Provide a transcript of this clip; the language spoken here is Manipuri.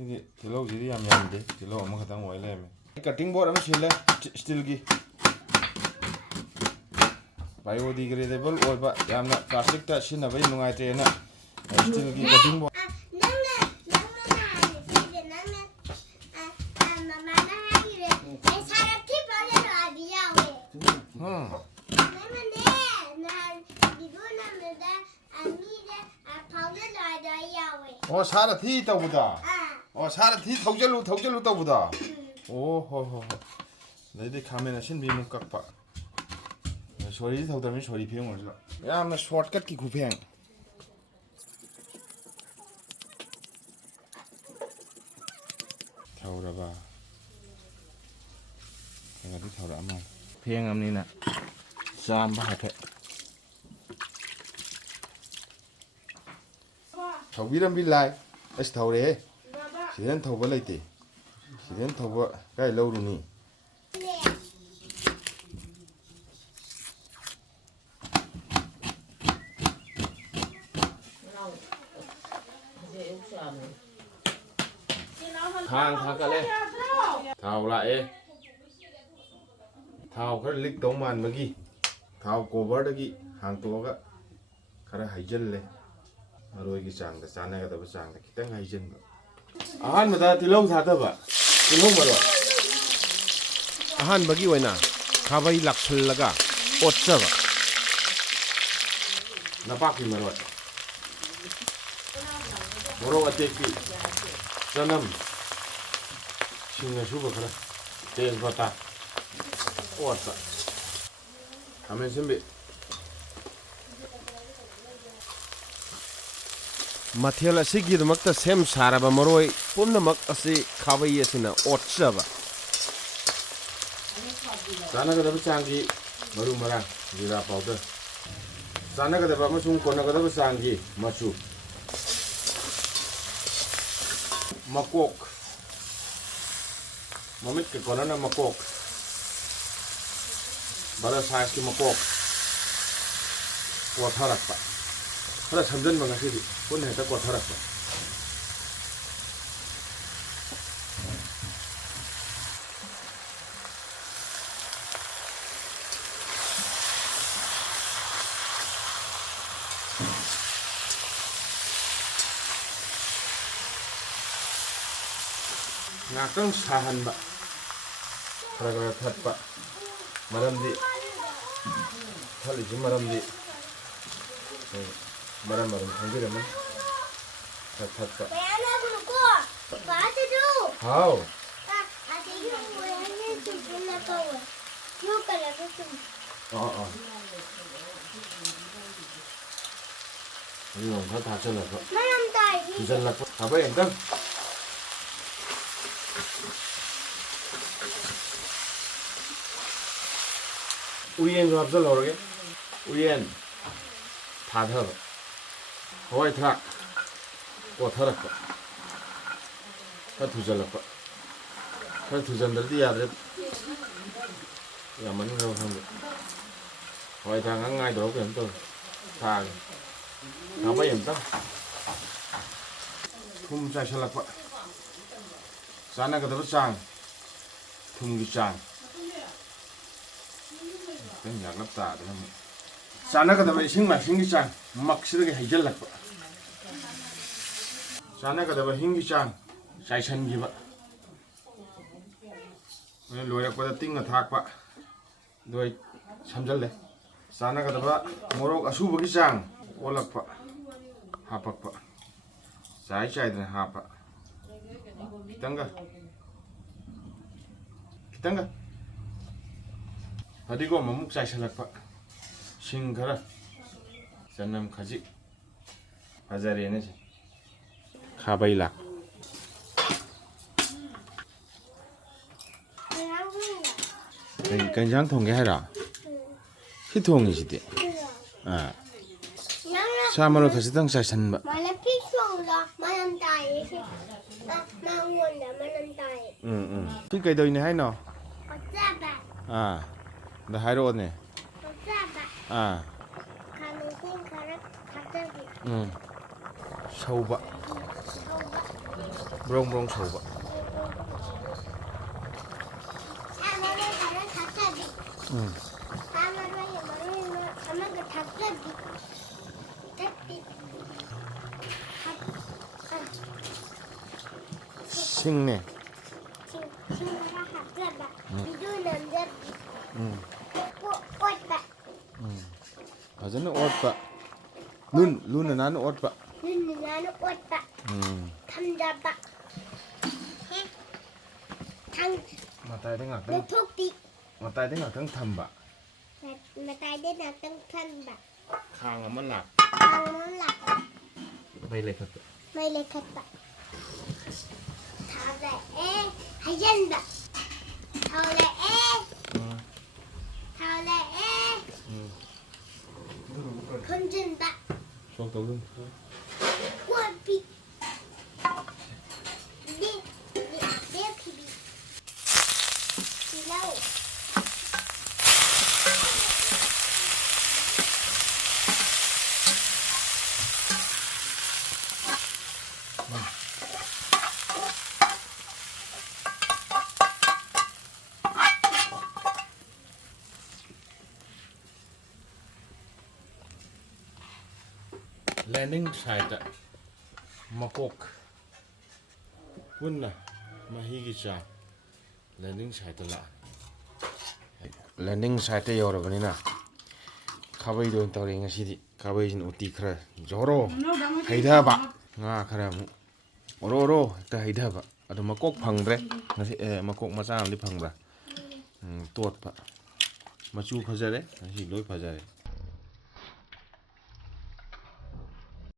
ꯁꯤꯗꯤ ꯇꯤꯜꯍꯧꯁꯤꯗꯤ ꯌꯥꯝ ꯌꯥꯝꯗꯦ ꯇꯤꯜꯍꯧ ꯑꯃꯈꯛꯇꯪ ꯑꯣꯏ ꯂꯩꯔꯝꯃꯦ ꯀꯠꯇꯤꯡ ꯕꯣꯔꯗ ꯑꯃ ꯁꯤꯜꯂꯦ ꯁ꯭ꯇꯤꯜꯒꯤ ꯕꯥꯏꯑꯣꯗꯤꯒ꯭ꯔꯦꯗꯦꯕꯜ ꯑꯣꯏꯕ ꯌꯥꯝꯅ ꯄ꯭ꯂꯥꯁꯇꯤꯛꯇ ꯁꯤꯖꯤꯟꯅꯕꯩ ꯅꯨꯡꯉꯥꯏꯇ꯭ꯔꯦꯅ ꯁ꯭ꯇꯤꯜꯒꯤ ꯀꯠꯇꯤꯡ ꯕꯣꯔꯗ ꯑꯣ ꯁꯥꯔ ꯊꯤ ꯇꯧꯕꯗ ꯑꯣ ꯁꯥꯔ ꯊꯤ ꯊꯧꯖꯜꯂꯨ ꯇꯧꯕꯗ ꯑꯣ ꯍꯣꯏ ꯍꯣꯏ ꯍꯣꯏ ꯑꯗꯩꯗꯤ ꯈꯥꯃꯦꯟ ꯑꯁꯤꯟꯕꯤ ꯑꯃꯨꯛ ꯀꯛꯄ ꯁꯣꯔꯤꯗꯤ ꯊꯧꯗꯕꯅꯤ ꯁꯣꯔꯤ ꯐꯦꯡꯉꯨꯔꯁꯤꯂꯣ ꯌꯥꯝꯅ ꯁꯣꯔꯠꯀꯠꯀꯤ ꯈꯨꯐꯦꯡ ꯊꯧꯔꯕ ꯈꯔꯗꯤ ꯊꯧꯔꯛꯑ ꯃꯥꯜꯂꯦ ꯐꯦꯡꯉꯕꯅꯤꯅ ꯆꯥꯝꯕ ꯍꯥꯏꯐꯦꯠ ꯊꯧꯕꯤꯔꯝꯕꯤ ꯂꯥꯏ ꯑꯁ ꯊꯧꯔꯦꯍꯦ ꯁꯤꯗꯅ ꯊꯧꯕ ꯂꯩꯇꯦ ꯁꯤꯗꯅ ꯊꯧꯕ ꯀꯥꯏ ꯂꯧꯔꯨꯅꯤ ꯈꯥꯡ ꯊꯥꯡꯀꯠꯂꯦ ꯊꯥꯎ ꯂꯥꯛꯑꯦ ꯊꯥꯎ ꯈꯔ ꯂꯤꯛ ꯇꯧ ꯃꯥꯟꯕꯒꯤ ꯊꯥꯎ ꯀꯣꯚꯔꯗꯒꯤ ꯍꯥꯡꯇꯣꯛꯑꯒ ꯈꯔ ꯍꯩꯖꯤꯜꯂꯦ ꯃꯔꯣꯏꯒꯤ ꯆꯥꯡꯗ ꯆꯥꯟꯅꯒꯗꯕ ꯆꯥꯡꯗ ꯈꯤꯇꯪ ꯍꯩꯖꯤꯟꯕ ꯑꯍꯥꯟꯕꯗ ꯇꯤꯜꯍꯧ ꯊꯥꯗꯕ ꯇꯤꯜꯍꯧ ꯃꯔꯣꯏ ꯑꯍꯥꯟꯕꯒꯤ ꯑꯣꯏꯅ ꯈꯥꯕꯩ ꯂꯥꯛꯁꯤꯜꯂꯒ ꯑꯣꯠꯆꯕ ꯅꯄꯥꯛꯄꯤ ꯃꯔꯣꯏ ꯃꯣꯔꯣꯛ ꯑꯇꯦꯛꯄꯤ ꯆꯅꯝ ꯁꯤꯡ ꯑꯁꯨꯕ ꯈꯔ ꯇꯦꯖꯄꯇꯥ ꯑꯣꯠꯄ ꯈꯥꯃꯦꯟ ꯑꯁꯤꯟꯕꯤ ꯃꯊꯦꯜ ꯑꯁꯤꯒꯤꯗꯃꯛꯇ ꯁꯦꯝ ꯁꯥꯔꯕ ꯃꯔꯣꯏ ꯄꯨꯝꯅꯃꯛ ꯑꯁꯤ ꯈꯥꯕꯩ ꯑꯁꯤꯅ ꯑꯣꯠꯆꯕ ꯆꯥꯟꯅꯒꯗꯕ ꯆꯥꯡꯒꯤ ꯃꯔꯨ ꯃꯔꯥꯡ ꯖꯤꯔꯥ ꯄꯥꯎꯗꯔ ꯆꯥꯟꯅꯒꯗꯕ ꯑꯃꯁꯨꯡ ꯀꯣꯟꯅꯒꯗꯕ ꯆꯥꯡꯒꯤ ꯃꯆꯨ ꯃꯀꯣꯛ ꯃꯃꯤꯠꯀ ꯀꯣꯟꯅꯅ ꯃꯀꯣꯛ ꯕꯔ ꯁꯥꯏꯖꯀꯤ ꯃꯀꯣꯛ ꯀꯣꯊꯔꯛꯄ ꯈꯔ ꯁꯝꯖꯟꯕ ꯉꯁꯤꯗꯤ ꯄꯨꯟꯅ ꯍꯦꯛꯇ ꯀꯣꯊꯔꯛꯄ ꯉꯥꯛꯇꯪ ꯁꯥꯍꯟꯕ ꯈꯔ ꯈꯔ ꯊꯠꯄ ꯃꯔꯝꯗꯤ ꯊꯠꯂꯤꯁꯤ ꯃꯔꯝꯗꯤ ꯃꯔꯝ ꯑꯗꯨꯝ ꯈꯪꯕꯤꯔꯝꯃꯅꯤ ꯊꯠꯄ ꯍꯥꯎ ꯑꯗꯨ ꯈꯔ ꯊꯥꯛꯆꯜꯂꯛꯄ ꯊꯨꯖꯜꯂꯛꯄ ꯈꯥꯕꯩ ꯑꯝꯇꯪ ꯎꯌꯦꯟꯁꯨ ꯍꯥꯞꯆꯜꯍꯧꯔꯒꯦ ꯎꯌꯦꯟ ꯊꯥꯊꯕ ꯍꯋꯥꯏ ꯊꯔꯥꯛ ꯀꯣꯊꯔꯛꯄ ꯈꯔ ꯊꯨꯖꯜꯂꯛꯄ ꯈꯔ ꯊꯨꯖꯟꯗ꯭ꯔꯗꯤ ꯌꯥꯗ꯭ꯔꯦ ꯌꯥꯝꯃꯟꯈ꯭ꯔꯕ ꯈꯪꯗꯦ ꯍꯋꯥꯏ ꯊꯔꯥꯛ ꯉꯥꯛ ꯉꯥꯏꯗꯧꯔ ꯀꯩꯅꯣ ꯇꯧꯔꯦ ꯊꯥꯒꯦ ꯈꯥꯕꯩ ꯑꯝꯇꯪ ꯊꯨꯝ ꯆꯥꯏꯁꯤꯜꯂꯛꯄ ꯆꯥꯟꯅꯒꯗꯕ ꯆꯥꯡ ꯊꯨꯝꯒꯤ ꯆꯥꯡ ꯈꯤꯇꯪ ꯌꯥꯛꯂꯞ ꯇꯥꯗꯅ ꯑꯃꯨꯛ ꯆꯥꯟꯅꯒꯗꯕ ꯏꯁꯤꯡ ꯃꯥꯏꯁꯤꯡꯒꯤ ꯆꯥꯡ ꯃꯛꯁꯤꯗꯒꯤ ꯍꯩꯖꯤꯜꯂꯛꯄ ꯆꯥꯟꯅꯒꯗꯕ ꯍꯤꯡꯒꯤ ꯆꯥꯡ ꯆꯥꯏꯁꯤꯟꯈꯤꯕ ꯂꯣꯏꯔꯛꯄꯗ ꯇꯤꯡꯅ ꯊꯥꯛꯄ ꯑꯗꯨ ꯑꯩ ꯁꯝꯖꯜꯂꯦ ꯆꯥꯟꯅꯒꯗꯕ ꯃꯣꯔꯣꯛ ꯑꯁꯨꯕꯒꯤ ꯆꯥꯡ ꯑꯣꯜꯂꯛꯄ ꯍꯥꯄꯛꯄ ꯆꯥꯏꯗꯅ ꯍꯥꯞꯄ ꯈꯤꯇꯪꯒ ꯐꯗꯤꯒꯣꯝ ꯑꯃꯨꯛ ꯆꯥꯏꯁꯤꯜꯂꯛꯄ ꯁꯤꯡ ꯈꯔ ꯆꯅꯝ ꯈꯖꯤꯛ ꯐꯖꯔꯦꯅꯦ ꯁꯤ ꯈꯥꯕꯩ ꯂꯥꯛ ꯀꯩ ꯏꯟꯖꯥꯡ ꯊꯣꯡꯒꯦ ꯍꯥꯏꯔꯣ ꯁꯤ ꯊꯣꯡꯉꯤꯁꯤꯗꯤ ꯁꯥ ꯃꯔꯣꯏ ꯈꯖꯤꯛꯇꯪ ꯆꯥꯏꯁꯤꯟꯕ ꯁꯤ ꯀꯩꯗꯧꯏꯅꯦ ꯍꯥꯏꯅꯣ ꯑꯗ ꯍꯥꯏꯔꯛꯑꯣꯅꯦ ꯁꯧꯕ brongbong soba sing ne fazana ot pa lun na nan ot paมาตายได้งักมาตายได้งักทั้งทำบะ มาตายได้หนักตั้งพันบาท คางมันหลัก ทางน้ำหลัก ไปเลยครับ ไม่เลยครับบะทำอะไรให้ยันบะทำอะไรทำอะไรคนจินบะ ช่วงตัวลุง กวนปีเด็กพี่บีแล้วแลนดิ้งไซต์อะมากกวุ่นนะมาฮิกิจาแลนดิ้งไซต์ละแลนดิ้งไซต์ยอร์วันนี้นะข้าไปดูตัวเองสิที่ข้าไปจินอุติคราจอโรให้ได้ปะงาครามุโรแต่ให้ได้ปะอะดูมากกพังเร่นะสิมากกมาจ้างที่พังปะตรวจปะมาจูพะเจเร่นะสิลุยพะเจเร่